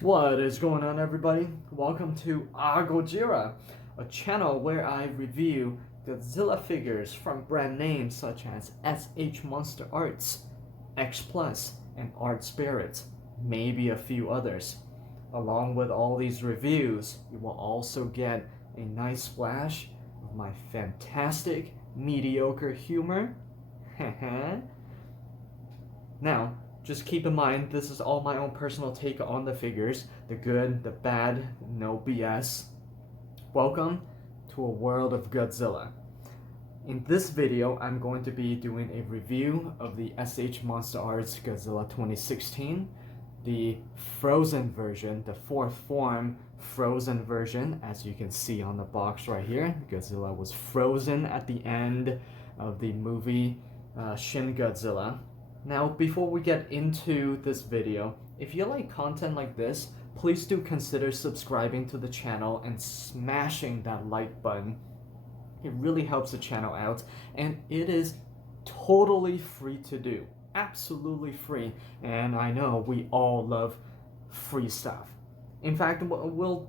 What is going on, everybody? Welcome to Gojira, a channel where I review Godzilla figures from brand names such as SH Monsterarts, X Plus, and Art Spirit, maybe a few others. Along with all these reviews, you will also get a nice splash of my fantastic, mediocre humor. Now, just keep in mind, this is all my own personal take on the figures. The good, the bad, no BS. Welcome to a world of Godzilla. In this video, I'm going to be doing a review of the SH Monsterarts Godzilla 2016, the Frozen version, the fourth form Frozen version, as you can see on the box right here. Godzilla was frozen at the end of the movie Shin Godzilla. Now, before we get into this video, if you like content like this, please do consider subscribing to the channel and smashing that like button. It really helps the channel out, and it is totally free to do. Absolutely free, and I know we all love free stuff. In fact, we'll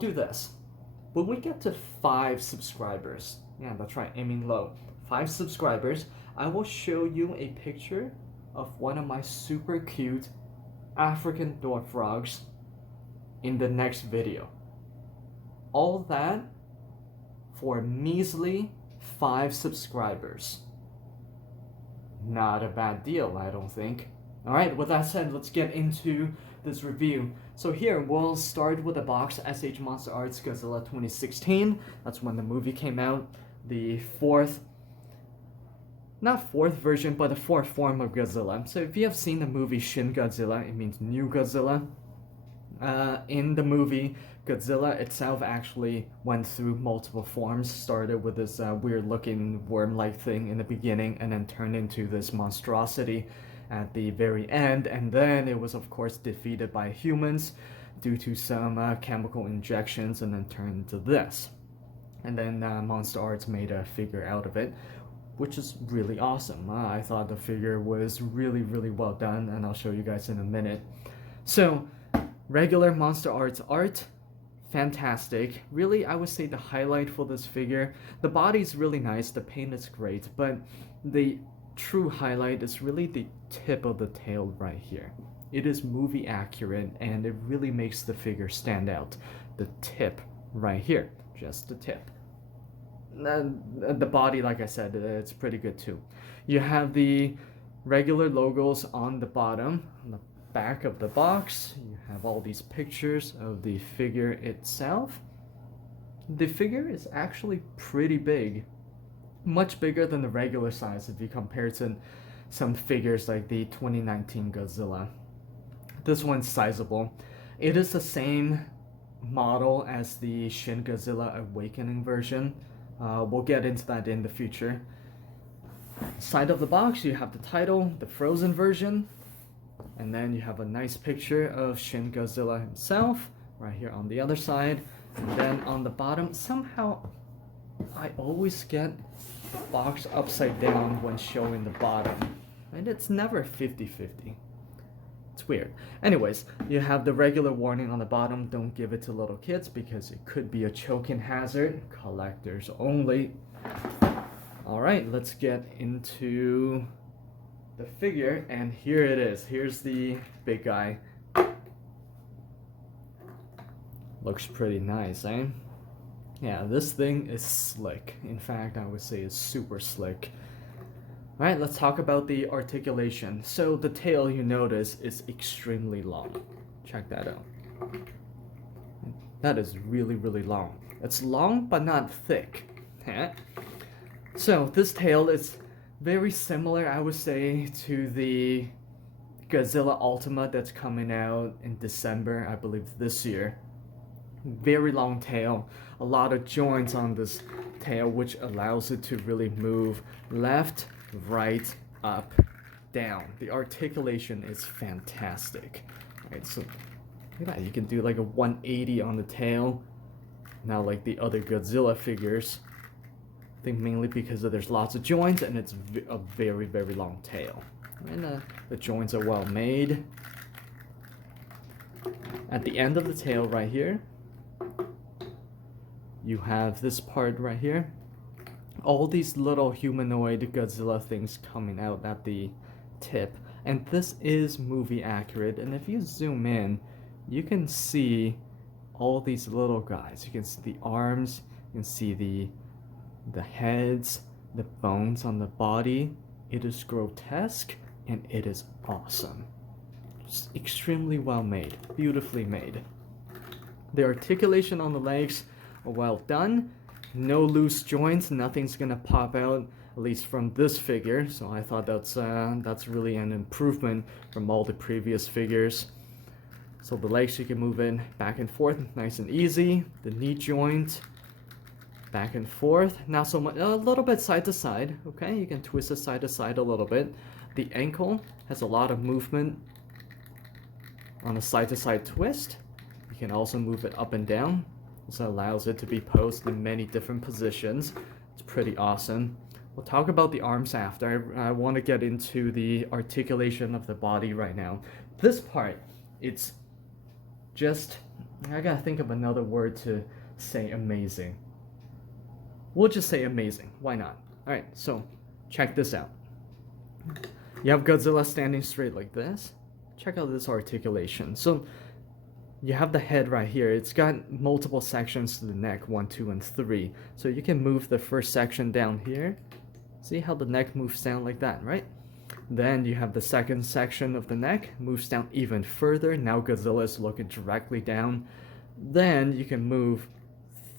do this. When we get to 5 subscribers, yeah, that's right, aiming low, 5 subscribers, I will show you a picture of one of my super cute African dwarf frogs in the next video. All that for a measly 5 subscribers. Not a bad deal, I don't think. Alright, with that said, let's get into this review. So here, we'll start with the box SH Monsterarts Godzilla 2016. That's when the movie came out. The not fourth version, but the fourth form of Godzilla. So if you have seen the movie Shin Godzilla, it means New Godzilla. In the movie, Godzilla itself actually went through multiple forms, started with this weird looking worm-like thing in the beginning, and then turned into this monstrosity at the very end, and then it was of course defeated by humans due to some chemical injections, and then turned into this. And then Monsterarts made a figure out of it, which is really awesome. I thought the figure was really well done, and I'll show you guys in a minute. So, regular Monsterarts art, fantastic. Really, I would say the highlight for this figure, the body's really nice, the paint is great, but the true highlight is really the tip of the tail right here. It is movie accurate, and it really makes the figure stand out. The tip right here, just the tip. The body, like I said, it's pretty good too. You have the regular logos on the bottom, on the back of the box. You have all these pictures of the figure itself. The figure is actually pretty big, much bigger than the regular size if you compare it to some figures like the 2019 Godzilla. This one's sizable. It is the same model as the Shin Godzilla Awakening version. We'll get into that in the future. Side of the box, you have the title, the Frozen version, and then you have a nice picture of Shin Godzilla himself right here on the other side. And then on the bottom, somehow I always get the box upside down when showing the bottom, and it's never 50-50. It's weird. Anyways, you have the regular warning on the bottom, don't give it to little kids because it could be a choking hazard, collectors only. Alright, let's get into the figure, and here it is. Here's the big guy. Looks pretty nice, eh? Yeah, this thing is slick. In fact, I would say it's super slick. Alright, let's talk about the articulation. So the tail, you notice, is extremely long. Check that out. That is really long. It's long, but not thick. So this tail is very similar, I would say, to the Godzilla Ultima that's coming out in December, I believe, this year. Very long tail, a lot of joints on this tail, which allows it to really move left, right, up, down. The articulation is fantastic. Right, so look at that, you can do like a 180 on the tail. Now, like the other Godzilla figures, I think mainly because there's lots of joints and it's a very long tail. And the joints are well made. At the end of the tail right here, you have this part right here. All these little humanoid Godzilla things coming out at the tip. And this is movie accurate. And if you zoom in, you can see all these little guys. You can see the arms, you can see the heads, the bones on the body. It is grotesque and it is awesome. It's extremely well made, beautifully made. The articulation on the legs are well done. No loose joints, nothing's gonna pop out, at least from this figure. So I thought that's really an improvement from all the previous figures. So the legs, you can move in back and forth, nice and easy. The knee joint, back and forth. Not so much, a little bit side to side. Okay, you can twist it side to side a little bit. The ankle has a lot of movement on a side to side twist. You can also move it up and down. This allows it to be posed in many different positions. It's pretty awesome. We'll talk about the arms after. I want to get into the articulation of the body right now. This part, it's just, I gotta think of another word to say amazing. We'll just say amazing. Why not? Alright, so check this out. You have Godzilla standing straight like this. Check out this articulation. So you have the head right here. It's got multiple sections to the neck, 1, 2, and 3. So you can move the first section down here. See how the neck moves down like that, right? Then you have the second section of the neck, moves down even further. Now Godzilla is looking directly down. Then you can move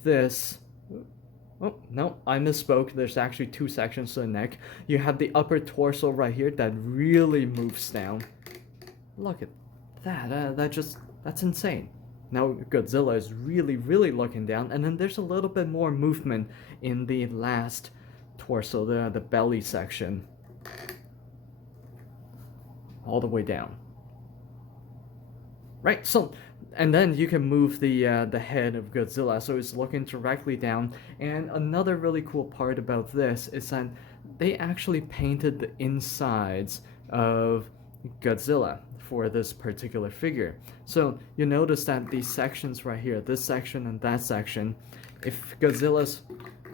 this. Oh, no, I misspoke. There's actually 2 sections to the neck. You have the upper torso right here that really moves down. Look at that. That's insane. Now Godzilla is really, really looking down, and then there's a little bit more movement in the last torso, the belly section. All the way down. Right, so, and then you can move the head of Godzilla, so it's looking directly down. And another really cool part about this is that they actually painted the insides of Godzilla for this particular figure. So you notice that these sections right here, this section and that section, if Godzilla's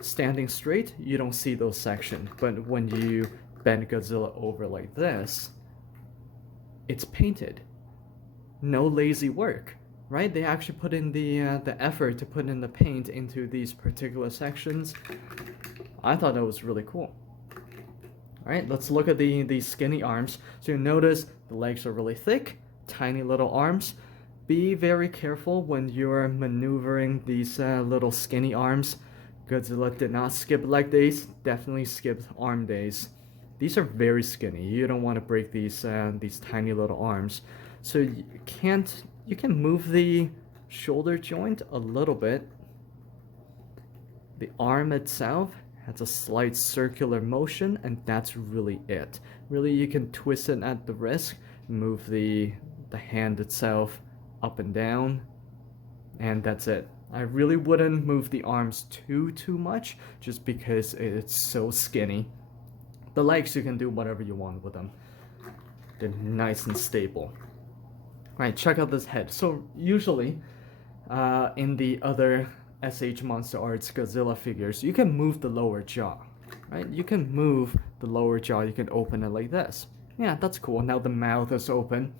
standing straight, you don't see those sections. But when you bend Godzilla over like this, it's painted. No lazy work, right? They actually put in the effort to put in the paint into these particular sections. I thought that was really cool. Alright, let's look at the skinny arms. So you notice the legs are really thick, tiny little arms. Be very careful when you're maneuvering these little skinny arms. Godzilla did not skip leg days, definitely skipped arm days. These are very skinny. You don't want to break these tiny little arms. So you can move the shoulder joint a little bit. The arm itself has a slight circular motion, and that's really it. Really, you can twist it at the wrist, move the hand itself up and down, and that's it. I really wouldn't move the arms too much, just because it's so skinny. The legs, you can do whatever you want with them. They're nice and stable. Right, check out this head. So usually, in the other SH Monsterarts Godzilla figures, you can move the lower jaw, right? You can move the lower jaw, you can open it like this. Yeah, that's cool. Now the mouth is open.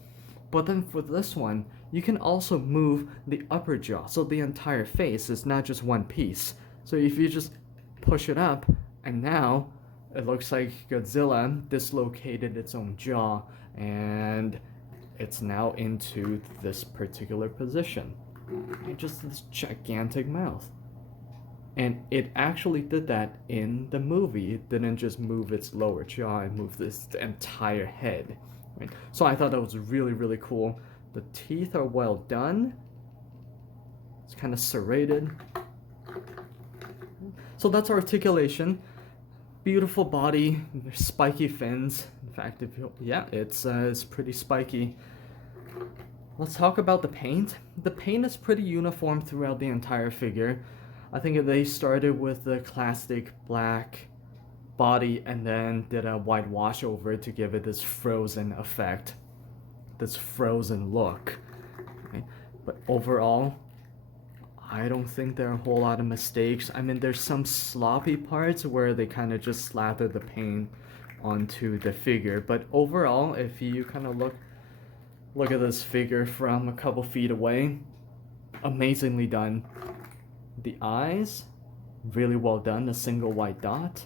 But then for this one, you can also move the upper jaw, so the entire face is not just one piece. So if you just push it up, and now it looks like Godzilla dislocated its own jaw, and it's now into this particular position. Just this gigantic mouth. And it actually did that in the movie. It didn't just move its lower jaw, it moved this entire head. Right? So I thought that was really, really cool. The teeth are well done. It's kind of serrated. So that's articulation. Beautiful body, spiky fins. In fact, it's pretty spiky. Let's talk about the paint. The paint is pretty uniform throughout the entire figure. I think they started with the classic black body and then did a white wash over it to give it this frozen effect, this frozen look. Okay. But overall, I don't think there are a whole lot of mistakes. I mean, there's some sloppy parts where they kind of just slather the paint onto the figure. But overall, if you kind of look at this figure from a couple feet away, amazingly done. The eyes, really well done. The single white dot,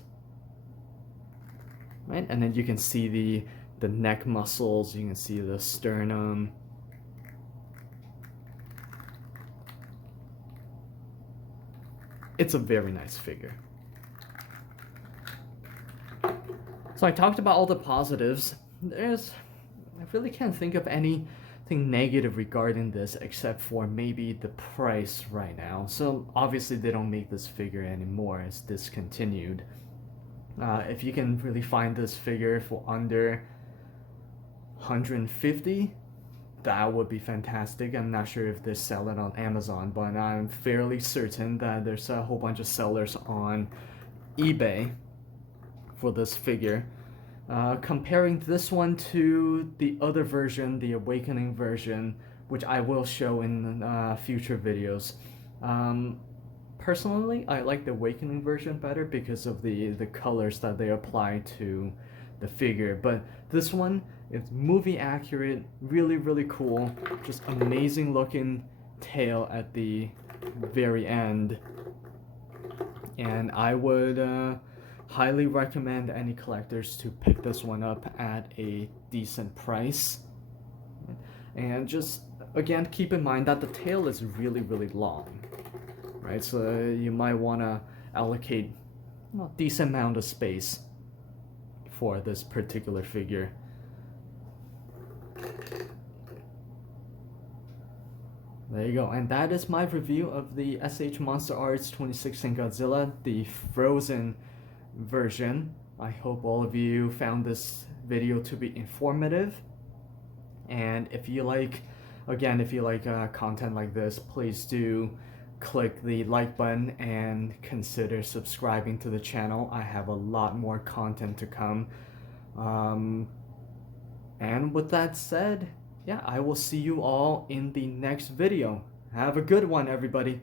right? And then you can see the neck muscles. You can see the sternum. It's a very nice figure. So I talked about all the positives. I really can't think of anything negative regarding this except for maybe the price right now. So obviously they don't make this figure anymore. It's discontinued. If you can really find this figure for under 150, that would be fantastic. I'm not sure if they sell it on Amazon, but I'm fairly certain that there's a whole bunch of sellers on eBay for this figure. Comparing this one to the other version, the Awakening version, which I will show in future videos. Personally, I like the Awakening version better because of the colors that they apply to the figure, but this one is movie accurate, really, really cool, just amazing looking tail at the very end, and I would highly recommend any collectors to pick this one up at a decent price. And just again, keep in mind that the tail is really, really long, right? So you might want to allocate a decent amount of space for this particular figure. There you go, and that is my review of the SH Monsterarts 2016 Godzilla, the Frozen version. I hope all of you found this video to be informative, and if you like, again, if you like content like this, please do click the like button and consider subscribing to the channel. I have a lot more content to come. And with that said, yeah, I will see you all in the next video. Have a good one, everybody.